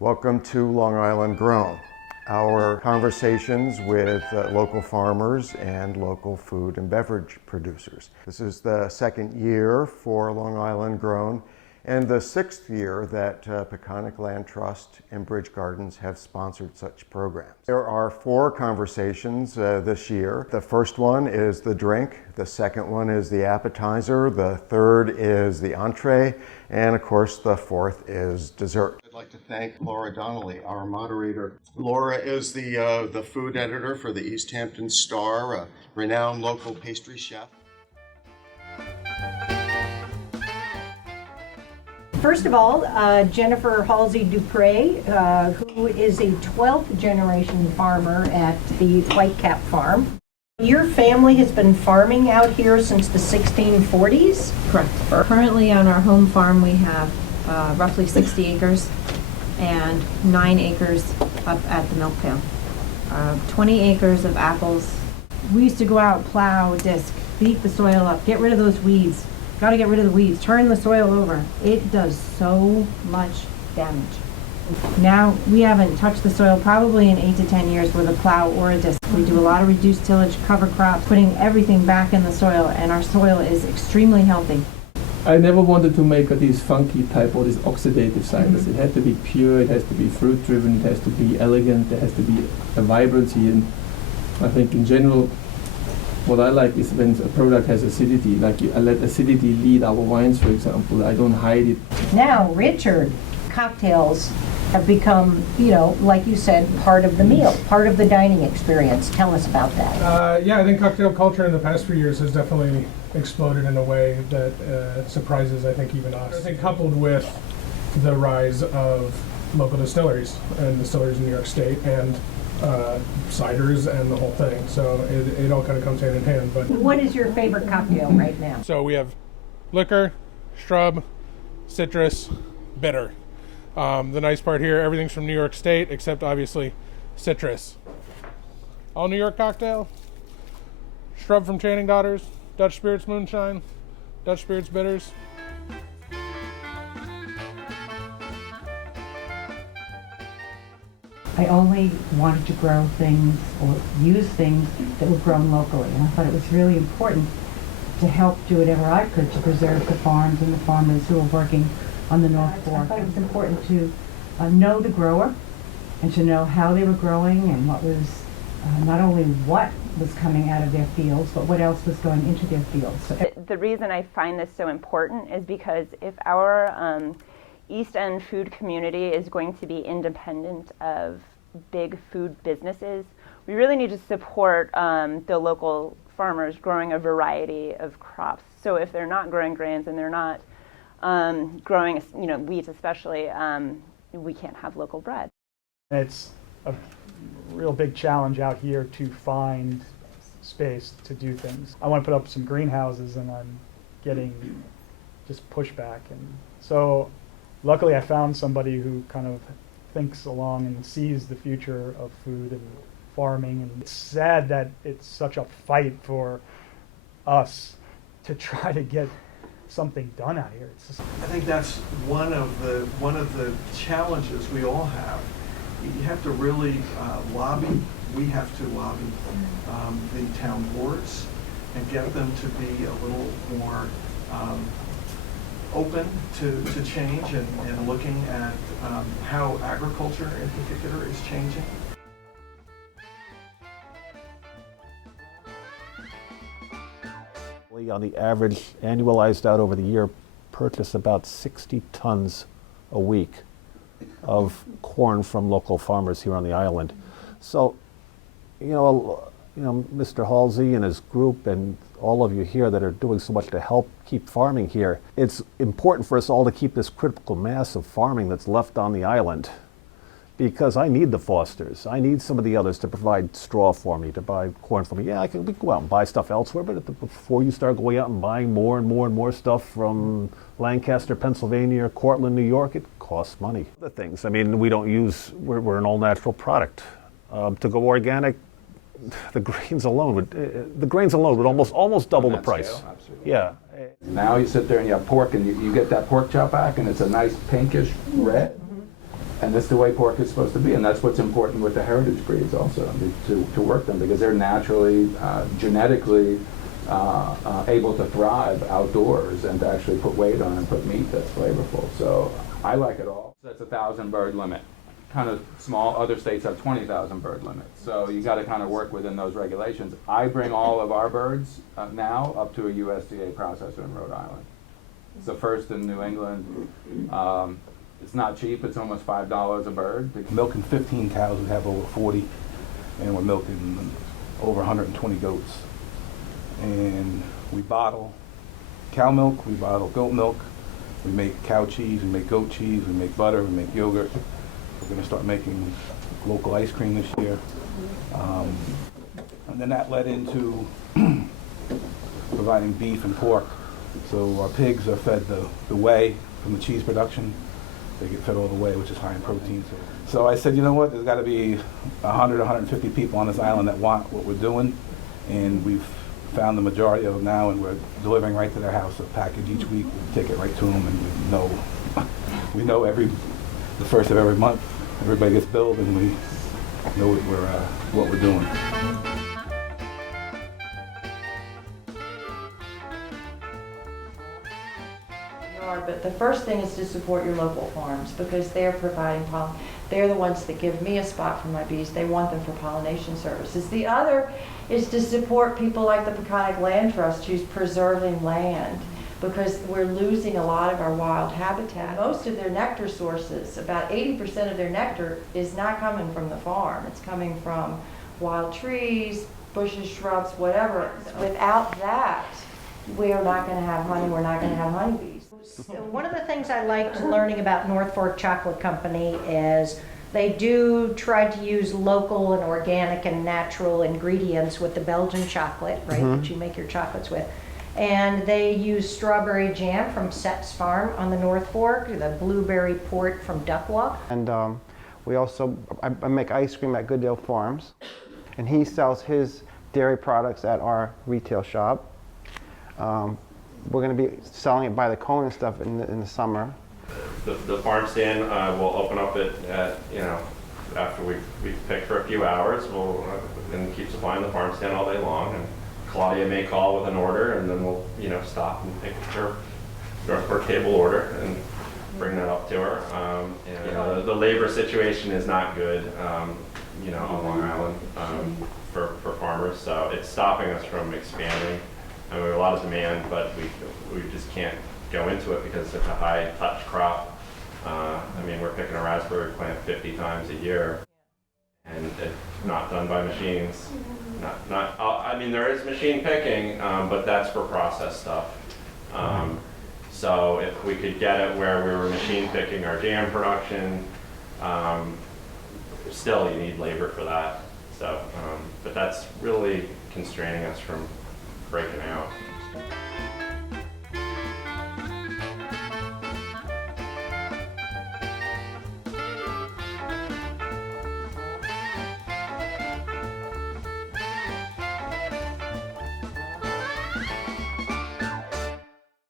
Welcome to Long Island Grown, our conversations with local farmers and local food and beverage producers. This is the second year for Long Island Grown and the sixth year that Peconic Land Trust and Bridge Gardens have sponsored such programs. There are four conversations this year. The first one is the drink, the second one is the appetizer, the third is the entree, and of course the fourth is dessert. I'd like to thank Laura Donnelly, our moderator. Laura is the food editor for the East Hampton Star, a renowned local pastry chef. First of all, Jennifer Halsey Dupre, who is a 12th generation farmer at the Whitecap Farm. Your family has been farming out here since the 1640s? Correct. Currently on our home farm we have roughly 60 acres and 9 acres up at the milk pail. 20 acres of apples. We used to go out, plow, disc, beat the soil up, get rid of those weeds. Got to get rid of the weeds, turn the soil over. It does so much damage. Now, we haven't touched the soil probably in 8 to 10 years with a plow or a disc. We do a lot of reduced tillage, cover crops, putting everything back in the soil, and our soil is extremely healthy. I never wanted to make these funky type or these oxidative ciders. It had to be pure, it has to be fruit driven, it has to be elegant, there has to be a vibrancy, and I think in general what I like is when a product has acidity, like I let acidity lead our wines, for example. I don't hide it. Now, Richard, cocktails have become, like you said, part of the meal, part of the dining experience. Tell us about that. Yeah, I think cocktail culture in the past few years has definitely exploded in a way that surprises, I think, even us. I think coupled with the rise of local distilleries and distilleries in New York State and ciders and the whole thing. So it all kind of comes hand in hand. But what is your favorite cocktail right now? so we have liquor, shrub, citrus, bitter. The nice part here, everything's from New York State except obviously citrus. All New York cocktail, shrub from Channing Daughters, Dutch Spirits Moonshine, Dutch Spirits Bitters. I only wanted to grow things or use things that were grown locally, and I thought it was really important to help do whatever I could to preserve the farms and the farmers who are working on the North Fork. I thought it was important to know the grower and to know how they were growing and what was, not only what was coming out of their fields, but what else was going into their fields. So the reason I find this so important is because if our East End food community is going to be independent of big food businesses, we really need to support the local farmers growing a variety of crops. So if they're not growing grains and they're not growing, wheat especially, we can't have local bread. It's a real big challenge out here to find space to do things. I want to put up some greenhouses and I'm getting just pushback, and so luckily I found somebody who kind of thinks along and sees the future of food and farming, and it's sad that it's such a fight for us to try to get something done out here. It's just, I think that's one of the challenges we all have. You have to really lobby. We have to lobby the town boards and get them to be a little more open to change and looking at how agriculture in particular is changing. On the average, annualized out over the year, purchase about 60 tons a week of corn from local farmers here on the island. So, Mr. Halsey and his group and all of you here that are doing so much to help keep farming here, it's important for us all to keep this critical mass of farming that's left on the island, because I need the Fosters. I need some of the others to provide straw for me, to buy corn for me. Yeah, we can go out and buy stuff elsewhere, but before you start going out and buying more and more and more stuff from Lancaster, Pennsylvania, or Cortland, New York, it costs money. The things, we don't use, we're an all-natural product. To go organic, the grains alone would almost double the price. Yeah. Now you sit there and you have pork, and you get that pork chop back, and it's a nice pinkish red. And that's the way pork is supposed to be, and that's what's important with the heritage breeds also, to work them, because they're naturally, genetically able to thrive outdoors and to actually put weight on and put meat that's flavorful. So I like it all. That's a 1,000 bird limit. Kind of small, other states have 20,000 bird limits. So you got to kind of work within those regulations. I bring all of our birds now up to a USDA processor in Rhode Island. It's the first in New England. It's not cheap, it's almost $5 a bird. Milking 15 cows, we have over 40, and we're milking over 120 goats. And we bottle cow milk, we bottle goat milk, we make cow cheese, we make goat cheese, we make butter, we make yogurt. We're going to start making local ice cream this year. And then that led into providing beef and pork. So our pigs are fed the whey from the cheese production. They get fed all the whey, which is high in protein. So I said, you know what, there's got to be 100, 150 people on this island that want what we're doing. And we've found the majority of them now, and we're delivering right to their house a package each week. We take it right to them, and we know the first of every month, everybody gets billed, and we know what we're doing. But the first thing is to support your local farms, because they're providing pollen. They're the ones that give me a spot for my bees. They want them for pollination services. The other is to support people like the Peconic Land Trust, who's preserving land, because we're losing a lot of our wild habitat. Most of their nectar sources, about 80% of their nectar, is not coming from the farm. It's coming from wild trees, bushes, shrubs, whatever. Without that, we're not going to have honey. We're not going to have honeybees. One of the things I liked learning about North Fork Chocolate Company is they do try to use local and organic and natural ingredients with the Belgian chocolate, right, that you make your chocolates with. And they use strawberry jam from Sett's Farm on the North Fork, the blueberry port from Duckwa. And we also, I make ice cream at Goodale Farms, and he sells his dairy products at our retail shop. We're going to be selling it by the cone and stuff in the summer. The farm stand will open up after we pick for a few hours. We'll and keep supplying the farm stand all day long. And Claudia may call with an order, and then we'll stop and pick her North Fork table order and bring that up to her. The labor situation is not good, on Long Island for farmers, so it's stopping us from expanding. I mean, we have a lot of demand, but we just can't go into it because it's such a high touch crop. We're picking a raspberry plant 50 times a year, and it's not done by machines. There is machine picking, but that's for process stuff. So if we could get it where we were machine picking our jam production, still you need labor for that. So, but that's really constraining us from breaking out.